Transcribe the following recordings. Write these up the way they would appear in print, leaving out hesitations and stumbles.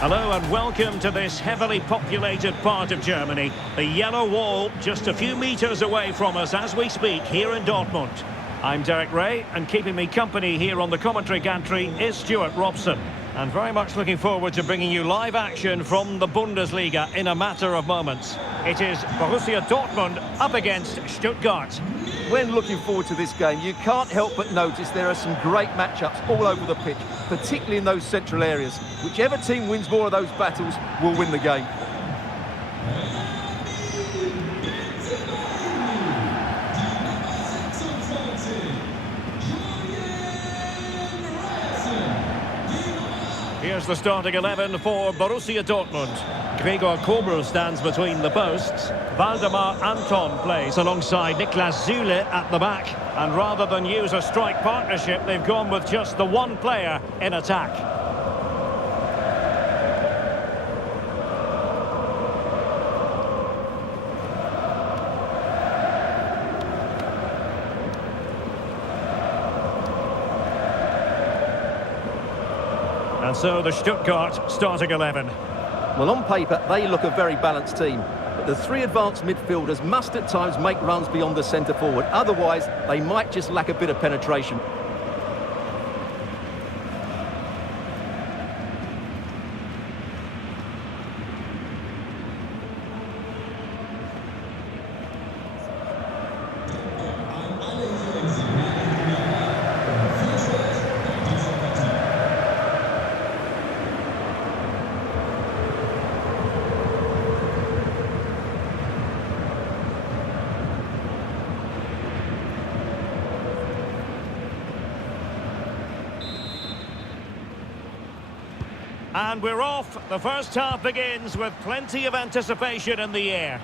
Hello and welcome to this heavily populated part of Germany. The yellow wall just a few metres away from us as we speak here in Dortmund. I'm Derek Ray, and keeping me company here on the commentary gantry is Stuart Robson. And very much looking forward to bringing you live action from the Bundesliga in a matter of moments. It is Borussia Dortmund up against Stuttgart. When looking forward to this game, you can't help but notice there are some great matchups all over the pitch, particularly in those central areas. Whichever team wins more of those battles will win the game. Here's the starting 11 for Borussia Dortmund. Gregor Kobel stands between the posts. Waldemar Anton plays alongside Niklas Süle at the back. And rather than use a strike partnership, they've gone with just the one player in attack. And so the Stuttgart starting 11. Well, on paper, they look a very balanced team. But the three advanced midfielders must at times make runs beyond the centre forward. Otherwise, they might just lack a bit of penetration. And we're off. The first half begins with plenty of anticipation in the air.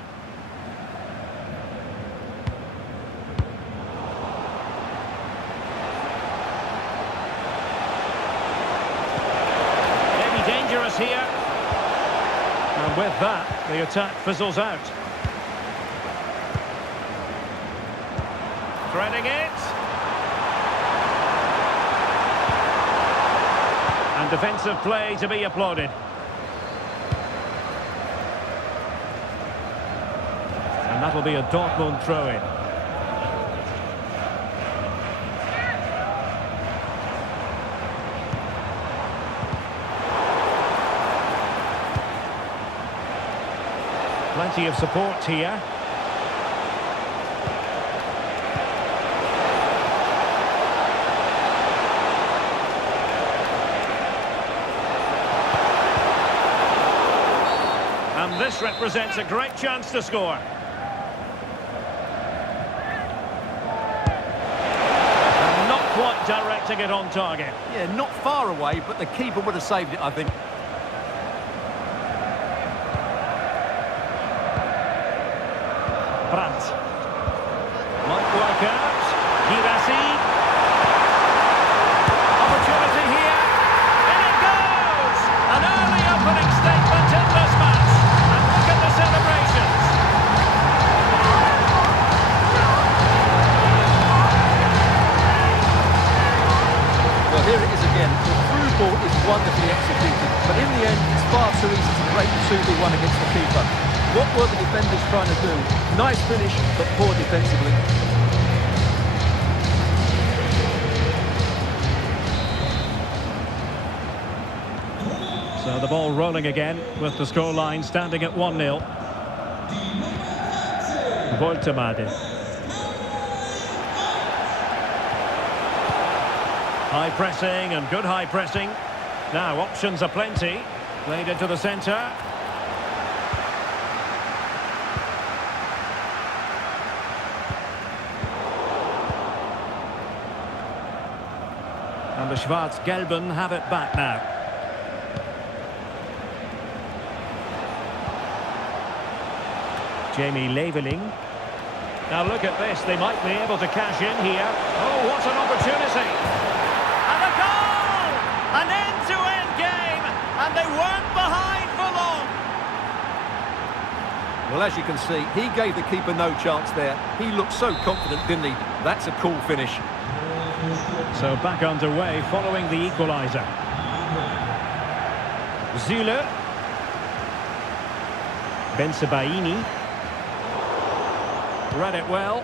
Maybe dangerous here. And with that, the attack fizzles out. Threading it. And defensive play to be applauded. And that'll be a Dortmund throw-in. Plenty of support here. And this represents a great chance to score. And not quite directing it on target. Yeah, not far away, but the keeper would have saved it, I think. Brandt. Might work out. Girassi. Opportunity here. In it goes! An early opening statement in this match. And look at the celebrations. Well, here it is again. The through ball is wonderfully executed, but in the end, it's far too easy to break the 2v1 against the keeper. What were the defenders trying to do? Nice finish, but poor defensively. So the ball rolling again with the scoreline standing at 1-0. Woltemade. High pressing and good high pressing. Now options are plenty. Played into the centre. And the Schwarz-Gelben have it back now. Jamie Leveling. Now look at this, they might be able to cash in here. Oh, what an opportunity! And a goal! An end-to-end game, and they weren't behind for long. Well, as you can see, he gave the keeper no chance there. He looked so confident, didn't he? That's a cool finish. So back underway following the equaliser. Zule. Bensebaini. Read it well.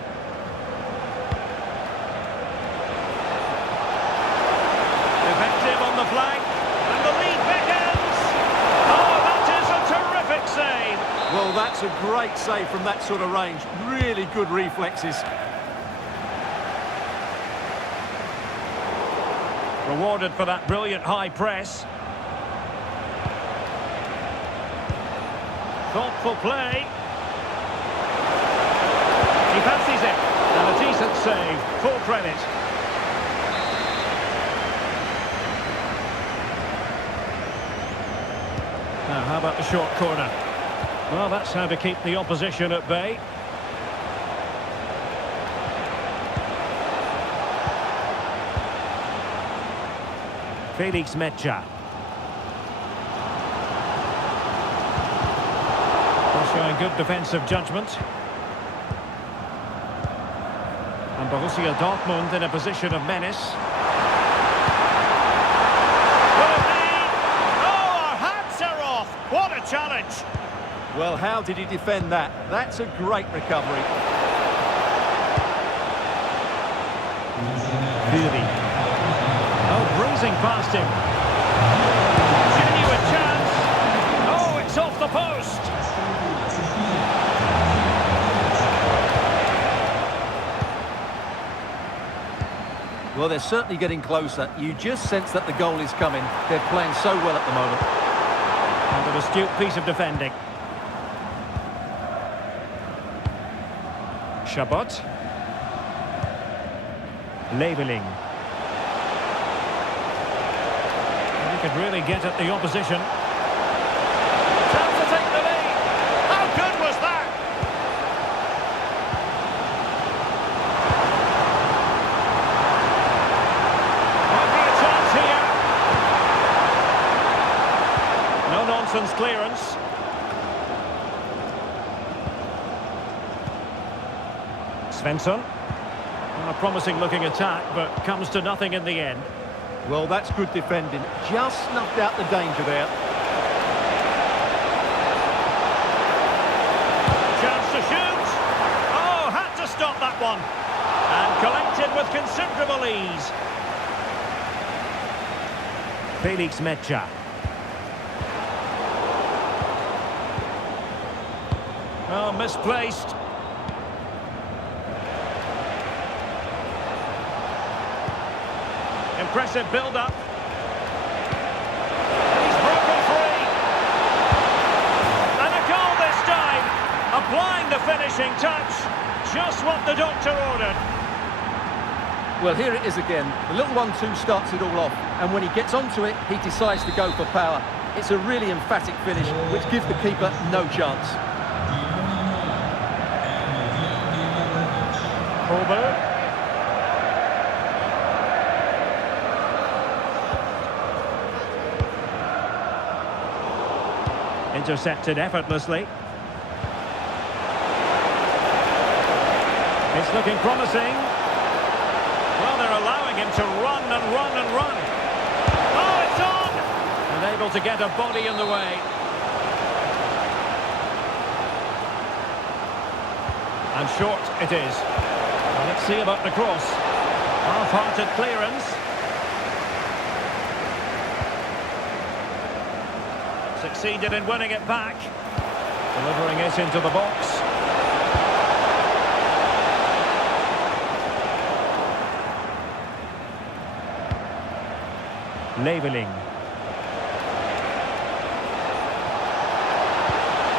Effective on the flank. And the lead beckons. Oh, that is a terrific save. Well, that's a great save from that sort of range. Really good reflexes. Rewarded for that brilliant high press. Thoughtful play. He fancies it. And a decent save. Full credit. Now, how about the short corner? Well, that's how to keep the opposition at bay. Felix Mecha. Showing good defensive judgment. And Borussia Dortmund in a position of menace. Will it be? Oh, our hats are off! What a challenge! Well, how did he defend that? That's a great recovery. Fury. Oh, breezing past him. Genuine chance. Oh, it's off the post. Well, they're certainly getting closer. You just sense that the goal is coming. They're playing so well at the moment. And an astute piece of defending. Chabot. Labeling. He could really get at the opposition. Chance to take the lead. How good was that? Might be a chance here. No-nonsense clearance. Svensson. A promising looking attack, but comes to nothing in the end. Well, that's good defending. Just snuffed out the danger there. Chance to shoot. Oh, had to stop that one. And collected with considerable ease. Felix Mecha. Oh, misplaced. Impressive build-up. He's broken free. And a goal this time. Applying the finishing touch. Just what the doctor ordered. Well, here it is again. The little 1-2 starts it all off. And when he gets onto it, he decides to go for power. It's a really emphatic finish, which gives the keeper no chance. Over. Intercepted effortlessly. It's looking promising. Well, they're allowing him to run and run and run. Oh, it's on! And able to get a body in the way. And short it is. Well, let's see about the cross. Half-hearted clearance. Succeeded in winning it back. Delivering it into the box. Labeling.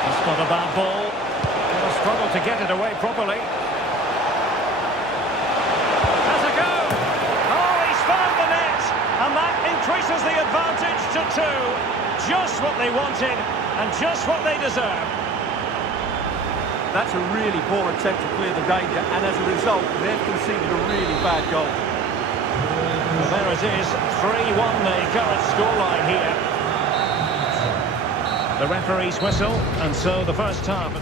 It's not a bad ball. He'll struggle to get it away properly. Has a go! Oh, he's found the net! And that increases the advantage to 2. Just what they wanted, and just what they deserve. That's a really poor attempt to clear the danger, and as a result, they've conceded a really bad goal. Well, there it is, 3-1 the current scoreline here. The referee's whistle, and so the first half.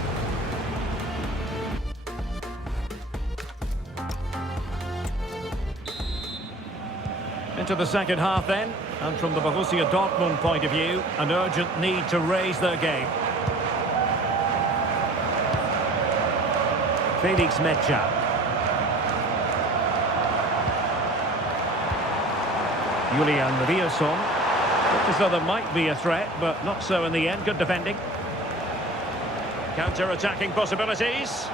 Into the second half then, and from the Borussia Dortmund point of view, an urgent need to raise their game. Felix Metscher. Julian Rierson. Looked as though there might be a threat, but not so in the end. Good defending. Counter-attacking possibilities.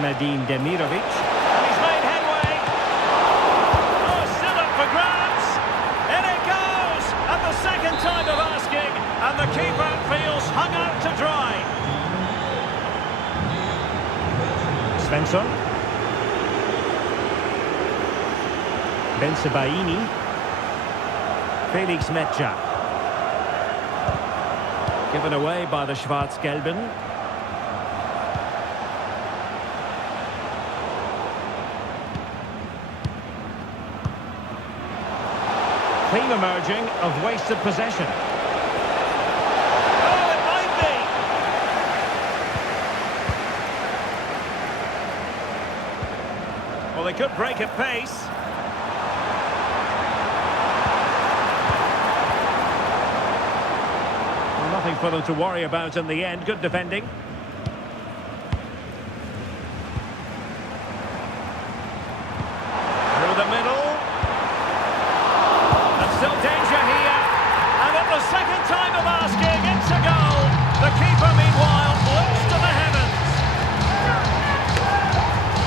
Nadine Demirovic. And he's made headway. Oh, still up for grabs. In it goes. And the second time of asking. And the keeper feels hung out to dry. Svensson. Bensebaini. Felix Metscher. Given away by the Schwarz-Gelben. Theme emerging of wasted possession. Oh, it might be! Well, they could break at pace. Well, nothing for them to worry about in the end. Good defending. Through the middle. Still danger here, and at the second time of asking, it's a goal. The keeper, meanwhile, looks to the heavens.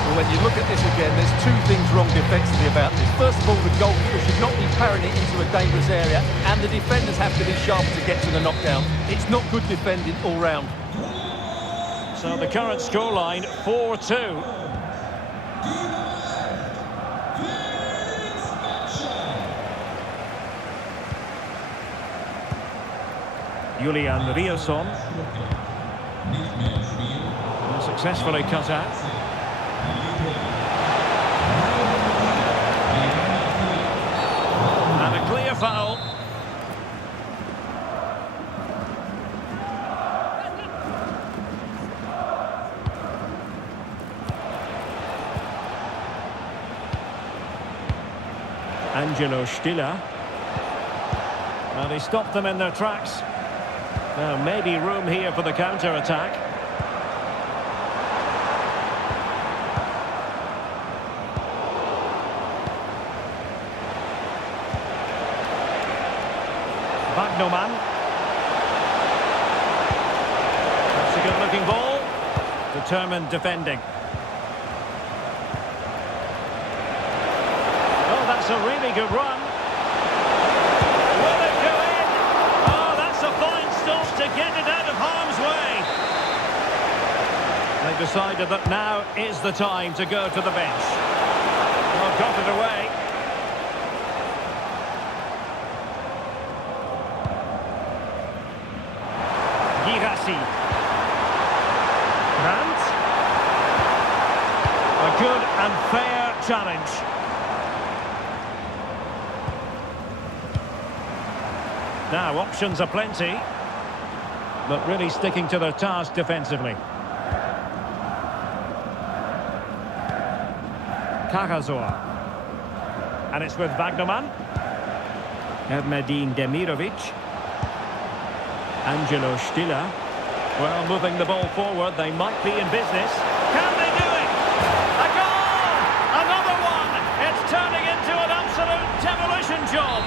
Well, when you look at this again, there's two things wrong defensively about this. First of all, the goalkeeper should not be parrying it into a dangerous area, and the defenders have to be sharp to get to the knockdown. It's not good defending all round. So the current scoreline, 4-2. Julian Rierson. Successfully cut out. And a clear foul. Angelo Stiller. Well, he stopped them in their tracks. Now, maybe room here for the counter-attack. Wagnerman. That's a good-looking ball. Determined defending. Oh, that's a really good run. Will it go in? Oh, that's a fine stop to get it out of harm's way. They've decided that now is the time to go to the bench. Well, got it away. Girassi. Grant. A good and fair challenge. Now, options are plenty, but really sticking to their task defensively. Karazor. And it's with Wagnerman. Nadine Demirovic. Angelo Stiller. Well, moving the ball forward, they might be in business. Can they do it? A goal! Another one! It's turning into an absolute demolition job.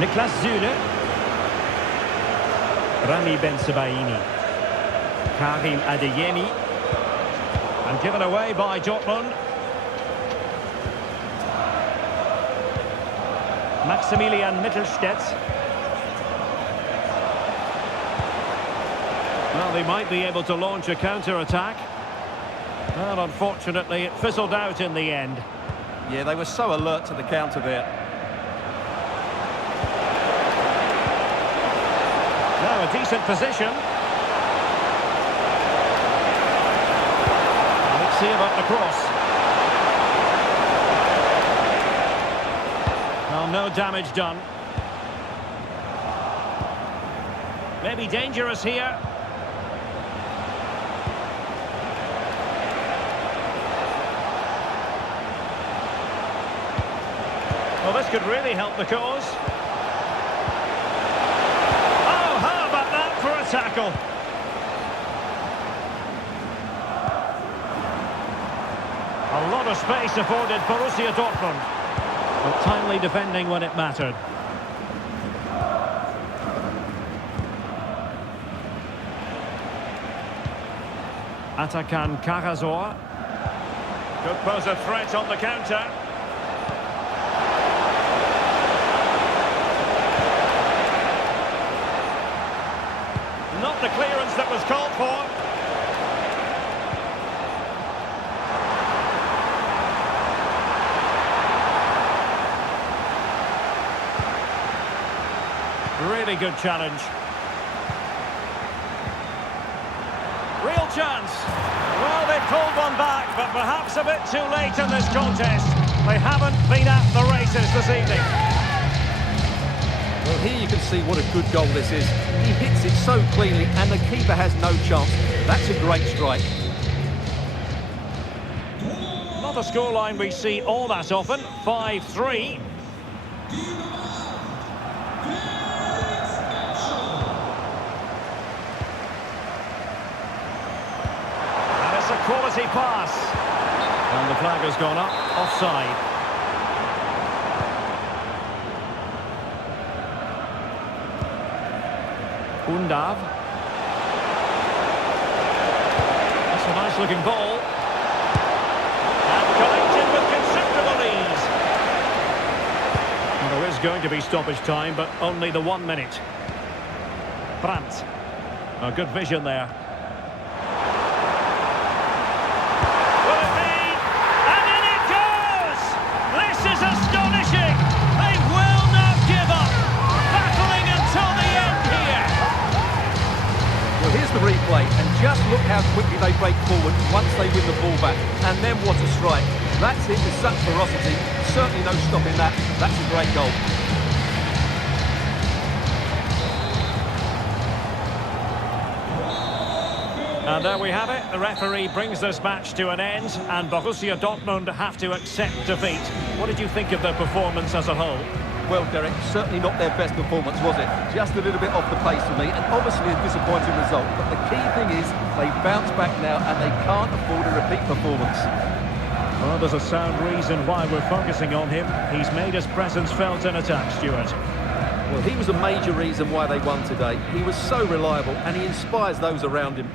Niklas Süle. Rami Bensebaini. Karim Adeyemi. And given away by Dortmund. Maximilian Mittelstädt. Well, they might be able to launch a counter-attack. Well, unfortunately, it fizzled out in the end. Yeah, they were so alert to the counter there. Now, a decent position. Let's see about the cross. damage done. Maybe dangerous here. Well, this could really help the cause. Oh, how about that for a tackle? A lot of space afforded Borussia Dortmund. But timely defending when it mattered. Atakan Karazor. Could pose a threat on the counter. Not the clearance that was called for. Really good challenge. Real chance. Well, they pulled one back, but perhaps a bit too late in this contest. They haven't been at the races this evening. Well, here you can see what a good goal this is. He hits it so cleanly, and the keeper has no chance. That's a great strike. Not a scoreline we see all that often. 5-3. Quality pass. And the flag has gone up. Offside. Undav. That's a nice looking ball. And collected with considerable ease. Well, there is going to be stoppage time, but only the 1 minute. Brandt. A good vision there. Astonishing! They will not give up! Battling until the end here! Well, here's the replay, and just look how quickly they break forward once they win the ball back. And then what a strike. That's hit with such ferocity. Certainly no stopping that. That's a great goal. And there we have it. The referee brings this match to an end, and Borussia Dortmund have to accept defeat. What did you think of their performance as a whole? Well, Derek, certainly not their best performance, was it? Just a little bit off the pace for me, and obviously a disappointing result. But the key thing is they bounce back now, and they can't afford a repeat performance. Well, there's a sound reason why we're focusing on him. He's made his presence felt in attack, Stuart. Well, he was a major reason why they won today. He was so reliable, and he inspires those around him.